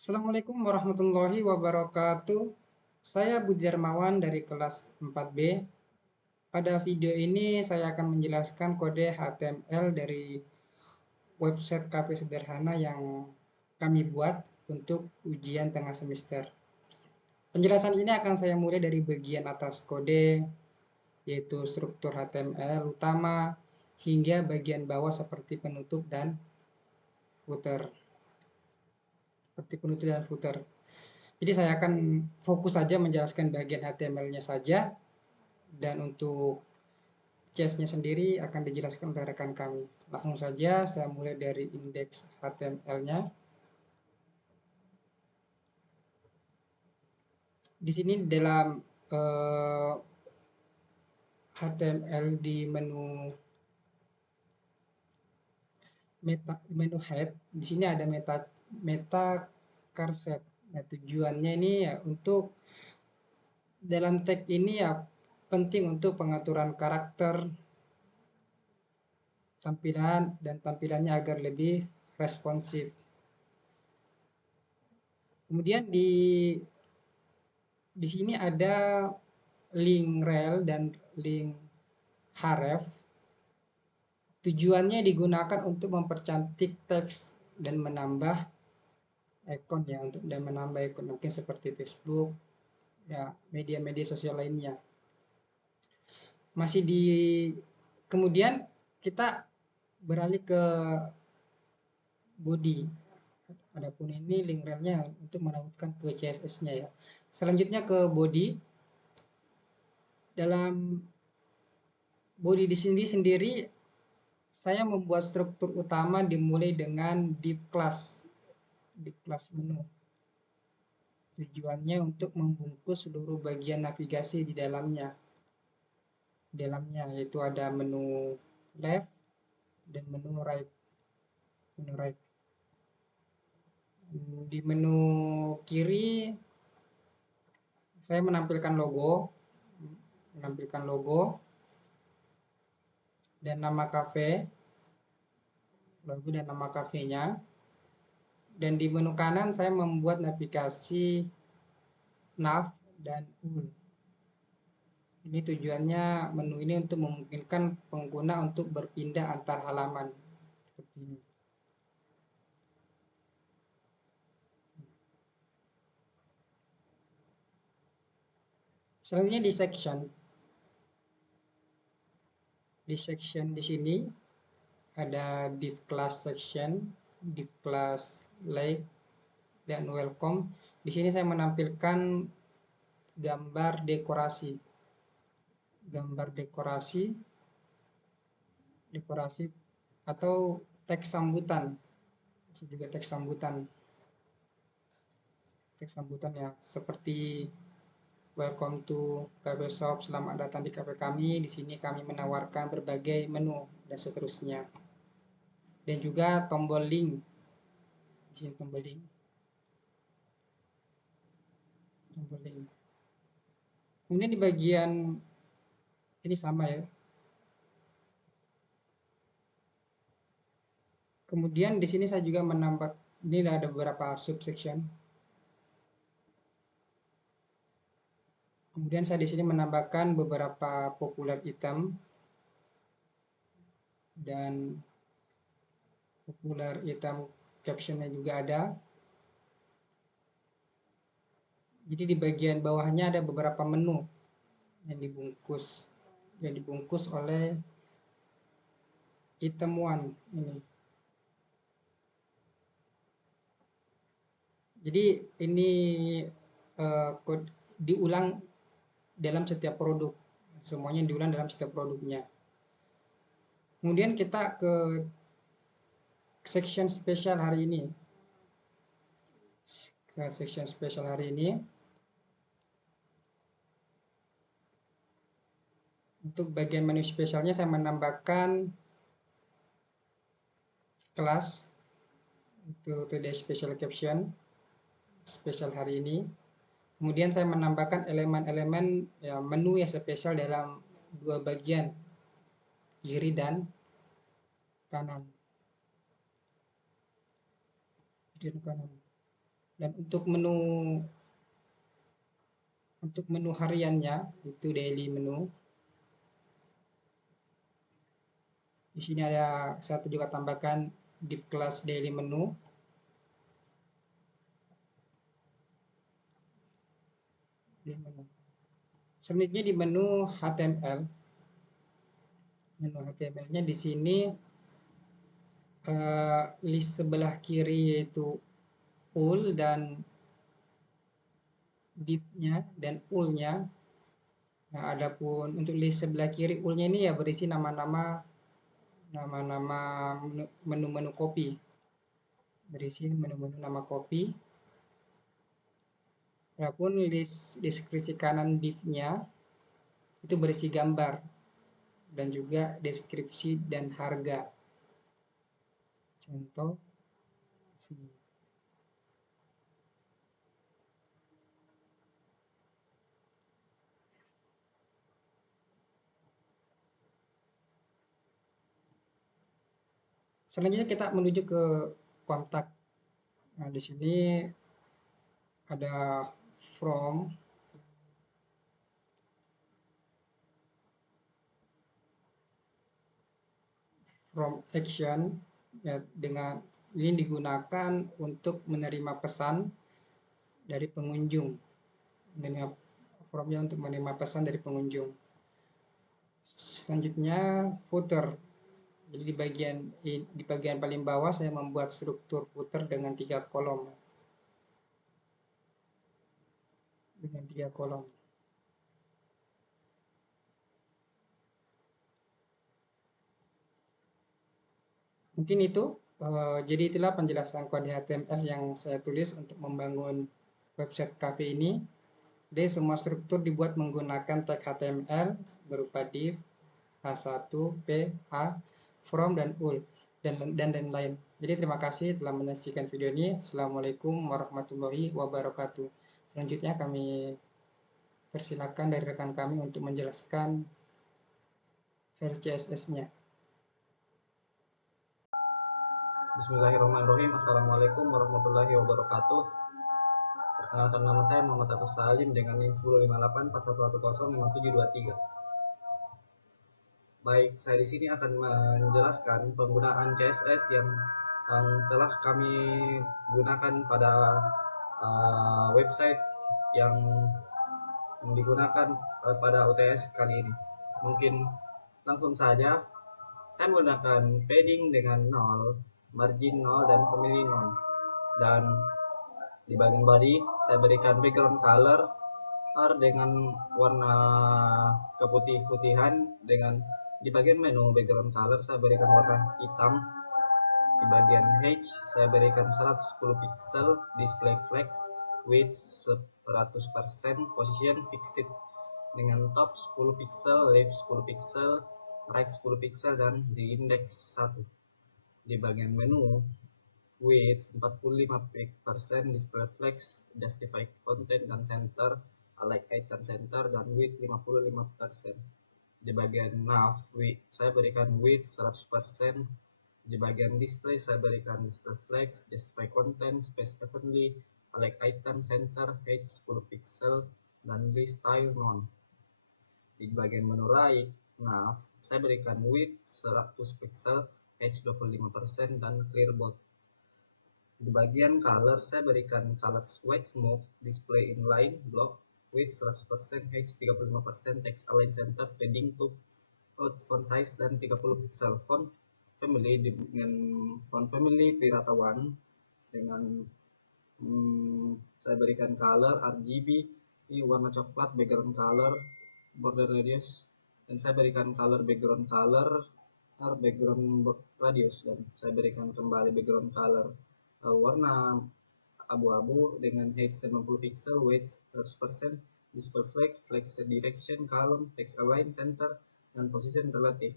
Assalamualaikum warahmatullahi wabarakatuh. Saya Budi Darmawan dari kelas 4B. Pada video ini saya akan menjelaskan kode HTML dari website kafe sederhana yang kami buat untuk ujian tengah semester. Penjelasan ini akan saya mulai dari bagian atas kode, yaitu struktur HTML utama, hingga bagian bawah seperti penutup dan footer. Jadi saya akan fokus saja menjelaskan bagian HTML-nya saja, dan untuk CSS-nya sendiri akan dijelaskan oleh rekan kami. Langsung saja saya mulai dari indeks HTML-nya. Di sini dalam HTML di menu head, di sini ada meta charset. Nah, tujuannya ini ya untuk dalam tag ini ya penting untuk pengaturan karakter tampilan dan tampilannya agar lebih responsif. Kemudian di sini ada link rel dan link href. Tujuannya digunakan untuk mempercantik teks dan menambah ikon ya, dan menambah ikon mungkin seperti Facebook ya, media-media sosial lainnya. Masih di Kemudian kita beralih ke body. Adapun ini link relnya untuk menautkan ke CSS-nya ya. Selanjutnya ke body. Dalam body di sini sendiri saya membuat struktur utama dimulai dengan div class menu. Tujuannya untuk membungkus seluruh bagian navigasi di dalamnya. Yaitu ada menu left dan menu right. Di menu kiri saya menampilkan logo dan nama kafe, kafenya. Dan di menu kanan saya membuat navigasi nav dan ul. Ini tujuannya menu ini untuk memungkinkan pengguna untuk berpindah antar halaman seperti ini. Selanjutnya di section. Di sini ada div class section, div class like, dan welcome. Di sini saya menampilkan gambar dekorasi atau teks sambutan. Juga teks sambutan ya, seperti welcome to cafe shop, selamat datang di kafe kami. Di sini kami menawarkan berbagai menu dan seterusnya. Dan juga tombol link. Di sini tombol link. Kemudian di bagian ini sama ya. Kemudian di sini saya juga menambah, ini ada beberapa subsection. Kemudian saya di sini menambahkan beberapa popular item dan popular item captionnya juga ada. Jadi di bagian bawahnya ada beberapa menu yang dibungkus oleh item one ini. Jadi ini diulang dalam setiap produk. Semuanya diulang dalam setiap produknya. Kemudian kita ke section spesial hari ini. Untuk bagian menu spesialnya saya menambahkan kelas itu today special caption spesial hari ini. Kemudian saya menambahkan elemen-elemen ya, menu yang spesial dalam dua bagian, kiri dan kanan. Dan untuk menu hariannya itu daily menu. Di sini ada saya juga tambahkan di kelas daily menu. Selanjutnya di menu HTML. Menu HTML-nya di sini list sebelah kiri yaitu ul dan div-nya dan ul-nya. Nah, adapun untuk list sebelah kiri ul-nya ini ya berisi nama-nama menu-menu copy. Berisi menu-menu nama copy. Adapun list deskripsi kanan div-nya itu berisi gambar dan juga deskripsi dan harga. Contoh selanjutnya kita menuju ke kontak. Nah, di sini ada from action ya, dengan ini digunakan untuk menerima pesan dari pengunjung. Formnya untuk menerima pesan dari pengunjung. Selanjutnya footer. Jadi di bagian paling bawah saya membuat struktur footer dengan 3 kolom. Mungkin itu. Jadi itulah penjelasan kode HTML yang saya tulis untuk membangun website cafe ini. Jadi semua struktur dibuat menggunakan tag HTML berupa div, H1, P, H, from, dan ul, dan lain-lain. Jadi terima kasih telah menyaksikan video ini. Assalamualaikum warahmatullahi wabarakatuh. Selanjutnya kami persilakan dari rekan kami untuk menjelaskan file CSS-nya. Bismillahirrahmanirrahim. Assalamualaikum warahmatullahi wabarakatuh. Perkenalkan, nama saya Muhammad Agus Salim dengan NIM 105841105723. Baik, saya di sini akan menjelaskan penggunaan CSS yang telah kami gunakan pada website yang digunakan pada UTS kali ini. Mungkin langsung saja. Saya menggunakan padding dengan 0, margin 0, dan family 0. Dan di bagian body saya berikan background color dengan warna keputih-putihan. Dengan di bagian menu background color saya berikan warna hitam. Di bagian H saya berikan 110 pixel, display flex, width 100%, position fixed dengan top 10 pixel, left 10 pixel, right 10 pixel, dan z index 1. Di bagian menu width 45%, display flex, justify content dan center, like item center, dan width 55%. Di bagian nav saya berikan width 100%. Di bagian display saya berikan display flex, justify content, space evenly, like item center, height 10 pixel, dan list style none. Di bagian menu right nav saya berikan width 100 pixel, height 25%, dan clear both. Di bagian color saya berikan color white smoke, display inline block, width 100%, height 35%, text align center, padding 2, font size, dan 30 pixel. Font family dengan font family Pirata One dengan saya berikan color RGB, ini warna coklat, background color, border radius, dan saya berikan color background color, background radius, dan saya berikan kembali background color warna abu-abu dengan height 90 pixel, width 100%, display flex, flex direction, column, text align center, dan position relative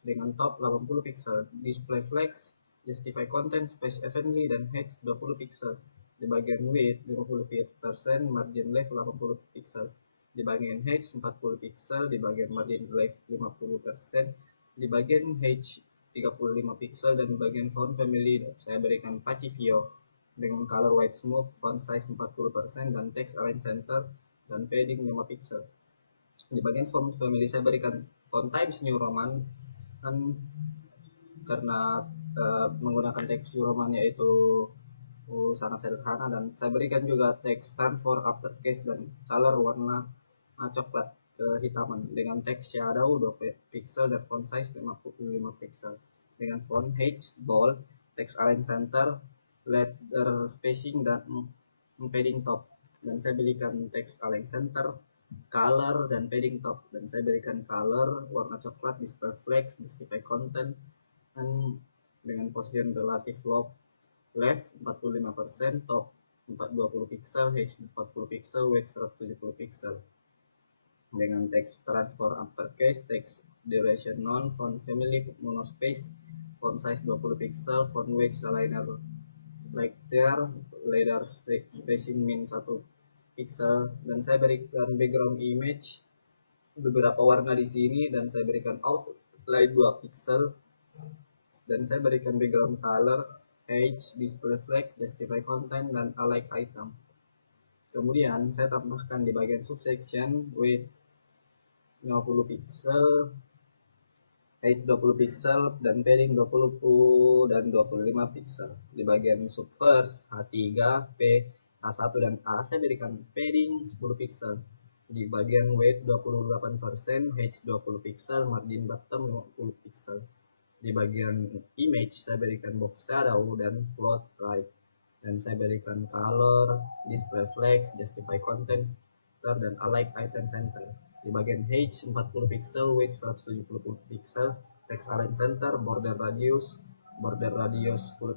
dengan top 80 pixel, display flex, justify content, space evenly, dan height 20 pixel. Di bagian width 50%, margin left 80 pixel. Di bagian height 40 pixel, di bagian margin left 50%, di bagian height 35 pixel, dan di bagian font family saya berikan Pacifio. dengan color white smooth, font size 40%, dan text align center, dan padding 5 pixel. Di bagian font family saya berikan font Times New Roman, kan karena menggunakan teks New Roman yaitu sangat sederhana, dan saya berikan juga teks for uppercase dan color warna coklat kehitaman dengan teks shadow 2 pixel dan font size 55 pixel dengan font H bold, text align center, letter spacing, dan padding top. Dan saya berikan teks align center, color, dan padding top. Dan saya berikan color warna coklat, display flex, justify content, dan dengan position relatif low left 45%, top 420 pixel, H 40 pixel, weight 170 pixel dengan teks transfer uppercase, teks duration non, font family monospace, font size 20 pixel, font weight aligner like there, letter spacing min 1 pixel, dan saya berikan background image beberapa warna di sini, dan saya berikan outline 2 pixel, dan saya berikan background color H, display flex, justify content, dan alike item. Kemudian saya tambahkan di bagian subsection width 50 pixel, height 20 pixel, dan padding 20 dan 25 pixel. Di bagian subverse H3, P, A1, dan A saya berikan padding 10 pixel. Di bagian weight 28%, H 20 pixel, margin bottom 50 pixel. Di bagian image saya berikan box shadow dan float right, dan saya berikan color, display flex, justify content, dan alike item center. Di bagian H 40 pixel, width 170 pixel, text align center, border radius 10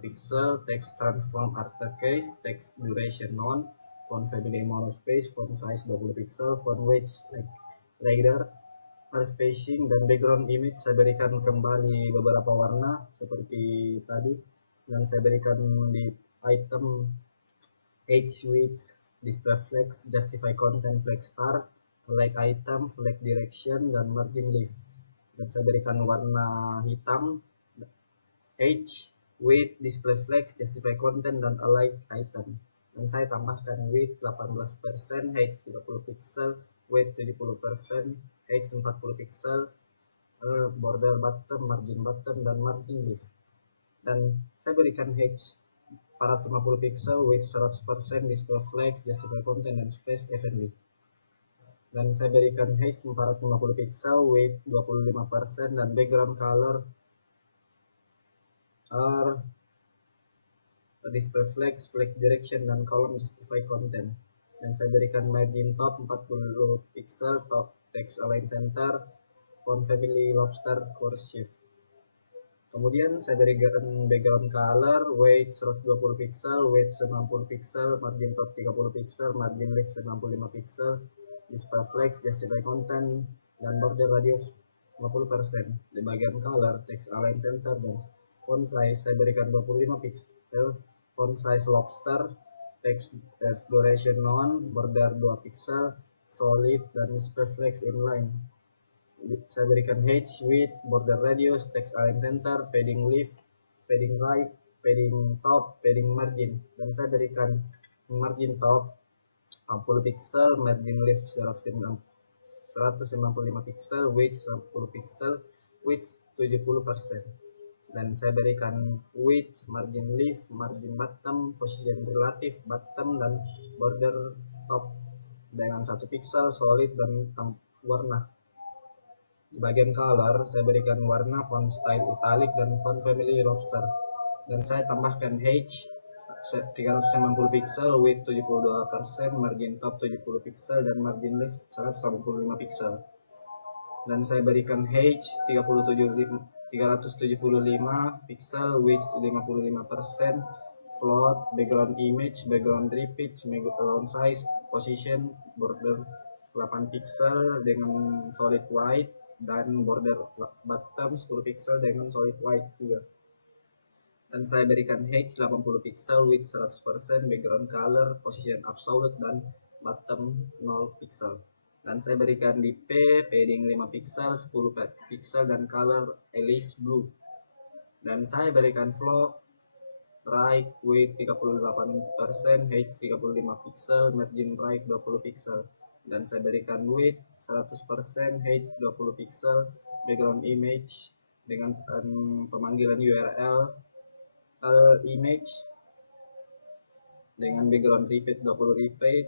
pixel, text transform uppercase, text duration non, font family monospace, font size 20 pixel, font weight leader, spacing, dan background image saya berikan kembali beberapa warna seperti tadi, dan saya berikan di item H width, display flex, justify content, flex star, like item, flag direction, dan margin left. Dan saya berikan warna hitam H width, display flex, justify content, dan alike item. Dan saya tambahkan width 18%, height 30 pixel, weight 70%, height 40 pixel, border bottom, dan margin left. Dan saya berikan H 450 pixel, width 100%, display flex, justify content, dan space evenly. Dan saya berikan H 450 pixel, weight 25%, dan background color display flex, flag direction, dan column justify content. Dan saya berikan margin top 40 pixel, top text align center, font family lobster cursive. Kemudian saya berikan background color, weight 120 pixel, weight 90 pixel, margin top 30 pixel, margin left 95 pixel, display flex, justify content, dan border radius 50%. Di bagian color, text align center, dan font size saya berikan 25 pixel, font size lobster, text duration non, border 2 pixel, solid, dan display flex inline. Saya berikan H width, border radius, text align center, padding left, padding right, padding top, padding margin. Dan saya berikan margin top 60 pixel, margin left 195 pixel, width 10 pixel, width 70%. Dan saya berikan width, margin left, margin bottom, position relative, bottom, dan border top dengan 1 pixel, solid, dan warna. Di bagian color saya berikan warna, font style italic, dan font family lobster. Dan saya tambahkan H 390 pixel, width 72%, margin top 70 pixel, dan margin left 185 pixel. Dan saya berikan H 375 pixel, width 55%, float, background image, background repeat, background size, position, border 8 pixel dengan solid white, dan border bottom 10 pixel dengan solid white juga. Dan saya berikan H 80 pixel, width 100%, background color, position absolute, dan bottom 0 pixel. Dan saya berikan di P, padding 5 pixel, 10 pixel, dan color Alice blue. Dan saya berikan flow right, width 38%, height 35 pixel, margin right 20 pixel. Dan saya berikan width 100%, height 20 pixel, background image dengan pemanggilan URL image dengan background repeat 20 repeat,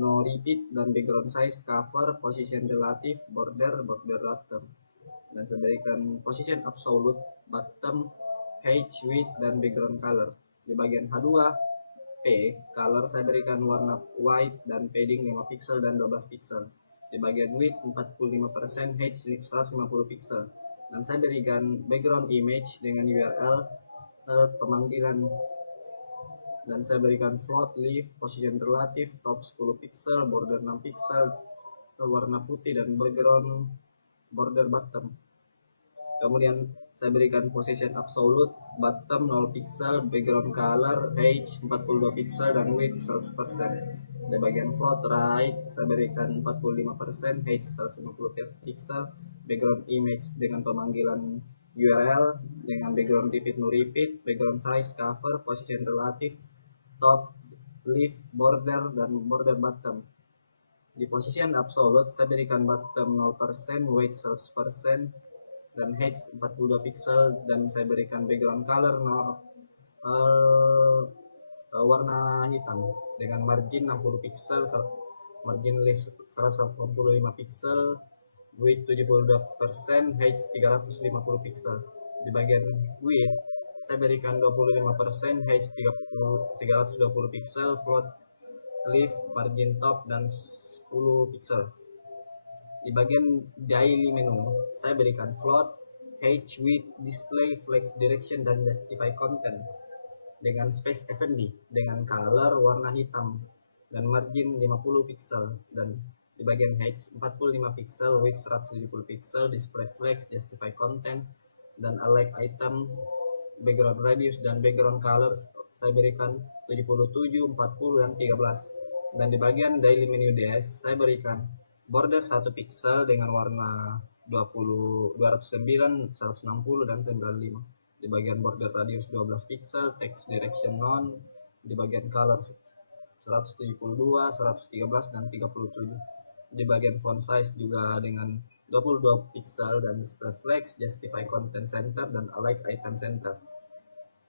no repeat, dan background size, cover, position relative, border bottom. Dan saya berikan position absolute, bottom, height, width, dan background color. Di bagian H2 P, color saya berikan warna white dan padding 5 pixel dan 12 pixel. Di bagian width 45%, height 150 pixel. Dan saya berikan background image dengan URL pemanggilan, dan saya berikan float, leaf, position relative, top 10 pixel, border 6 pixel, warna putih, dan background border bottom. Kemudian saya berikan position absolute, bottom 0 pixel, background color, height 42 pixel, dan width 100%. Di bagian float right, saya berikan 45%, height 150 pixel, background image dengan pemanggilan URL, dengan background repeat no repeat, background size, cover, position relative, top, leaf, border, dan border bottom. Di position absolute, saya berikan bottom 0%, weight 100%, dan height 42 pixel, dan saya berikan background color warna hitam dengan margin 60 pixel, margin left 185 pixel, width 72%, height 350 pixel. Di bagian width saya berikan 25%, height 320 pixel, float, leaf, margin top, dan 10 pixel. Di bagian daily menu saya berikan float, height, width, display, flex direction, dan justify content dengan space FND, dengan color warna hitam, dan margin 50 pixel. Dan di bagian height 45 pixel, width 170 pixel, display flex, justify content, dan alike item, background radius, dan background color saya berikan 77, 40, dan 13. Dan di bagian daily menu DS saya berikan border 1 pixel dengan warna 20, 209, 160, dan 95. Di bagian border radius 12 pixel, text direction none. Di bagian color 172, 113, dan 37. Di bagian font size juga dengan 22 pixel, dan display flex, justify content center, dan alike item center.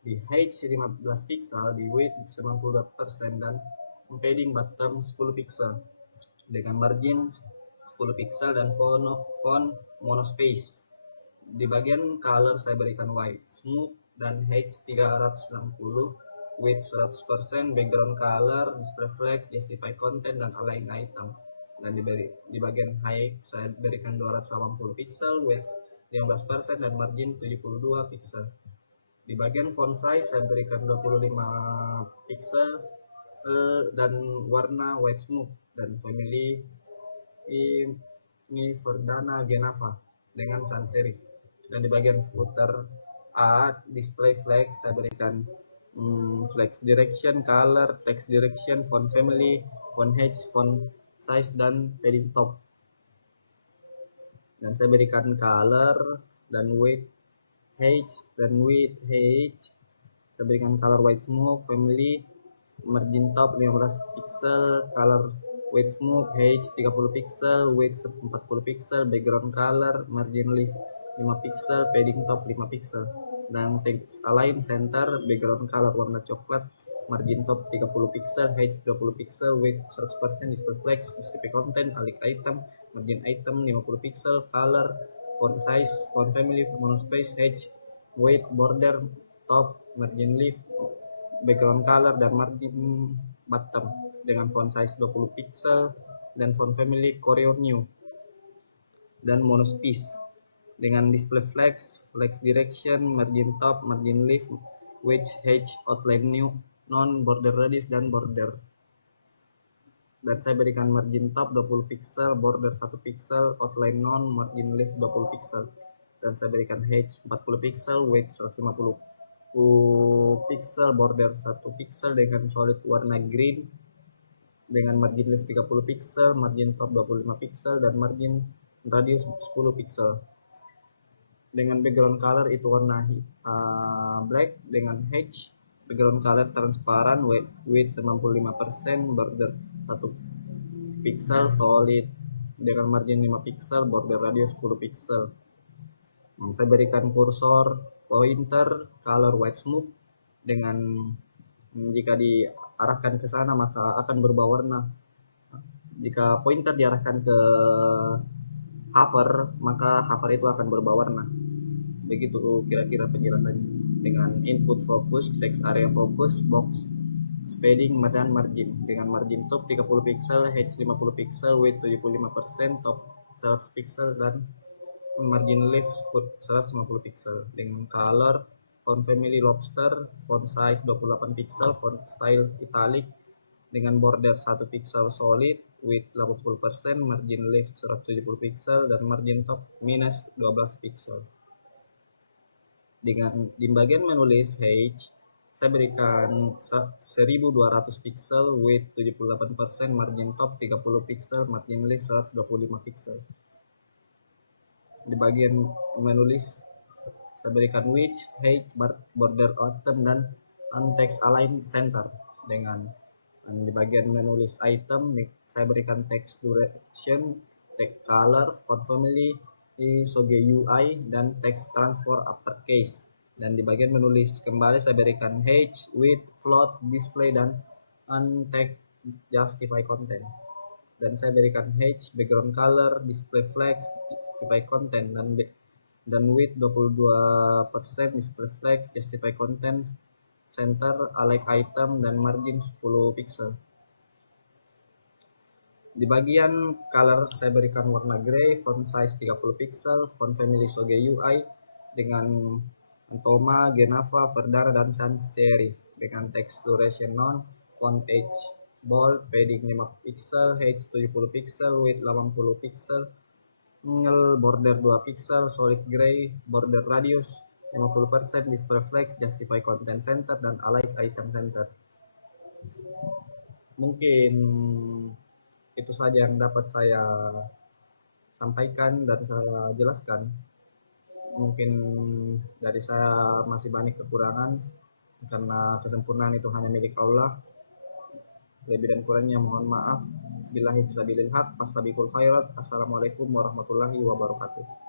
Di height 15 pixel, di width 92%, dan padding bottom 10 pixel dengan margin 10 pixel, dan font monospace. Di bagian color saya berikan white, smooth, dan height 360, width 100%, background color, display flex, justify content, dan align item. Dan di bagian height saya berikan 280 pixel, width 15%, dan margin 72 pixel. Di bagian font size saya berikan 25 pixel dan warna white smooth, dan family ini Verdana Genava dengan sans serif. Dan di bagian footer A, display flex, saya berikan flex direction, color, text direction, font family, font height, font size, dan padding top. Dan saya berikan color dan weight, height, dan width, height. Saya berikan color white smooth, family, margin top 15 pixel, color weight smooth, height 30 pixel, width 40 pixel, background color, margin left 5 pixel, padding top 5 pixel. Dan text align center, background color warna coklat, margin top 30 pixel, height 20 pixel, width 100%, display flex, justify content, alike item, margin item 50 pixel, color, font size, font family, monospace, height, weight, border, top, margin left, background color, dan margin bottom dengan font size 20 pixel, dan font family Corel New, dan monospace dengan display flex, flex direction, margin top, margin left, wedge, height, outline new, non, border radius, dan border. Dan saya berikan margin top 20 pixel, border 1 pixel, outline non, margin left 20 pixel. Dan saya berikan height 40 pixel, width 150 pixel, border 1 pixel dengan solid warna green, dengan margin left 30 pixel, margin top 25 pixel, dan margin radius 10 pixel. dengan background color itu warna black, dengan H background color transparan, width 95%, border 1 pixel solid dengan margin 5 pixel, border radius 10 pixel. Saya berikan kursor pointer color white smooth dengan jika diarahkan ke sana maka akan berubah warna. Jika pointer diarahkan ke hover maka hover itu akan berubah warna. Begitu kira-kira penjelasannya. Dengan input fokus, text area fokus, box padding dan margin. Dengan margin top 30 pixel, height 50 pixel, weight 75%, top 100 pixel dan margin left 150 pixel. Dengan color font family lobster, font size 28 pixel, font style italic dengan border 1 pixel solid, width 80%, margin left 170 pixel dan margin top minus 12 pixel. Dengan di bagian menulis H saya berikan 1200 pixel, width 78%, margin top 30 pixel, margin left 125 pixel. Di bagian menulis saya berikan width, height, border item dan text align center. Dengan di bagian menulis item saya berikan text duration, text color, font family, Soge UI dan text transfer uppercase. Dan di bagian menulis kembali saya berikan H, width, float, display dan text justify content. Dan saya berikan H, background color, display flex, justify content dan width 22%, display flex, justify content, center, alike item dan margin 10 pixel. Di bagian color saya berikan warna gray, font size 30 pixel, font family Soge UI dengan Toma, Genava, Verdana dan sans serif dengan text duration non, font H bold, padding 5 pixel, height 70 pixel, width 80 pixel, border 2 pixel, solid gray, border radius 50%, display flex, justify content center dan alike item center. Mungkin itu saja yang dapat saya sampaikan dan saya jelaskan. Mungkin dari saya masih banyak kekurangan karena kesempurnaan itu hanya milik Allah. Lebih dan kurangnya mohon maaf. Billahi fisabilil haq, fastabiqul khairat. Assalamualaikum warahmatullahi wabarakatuh.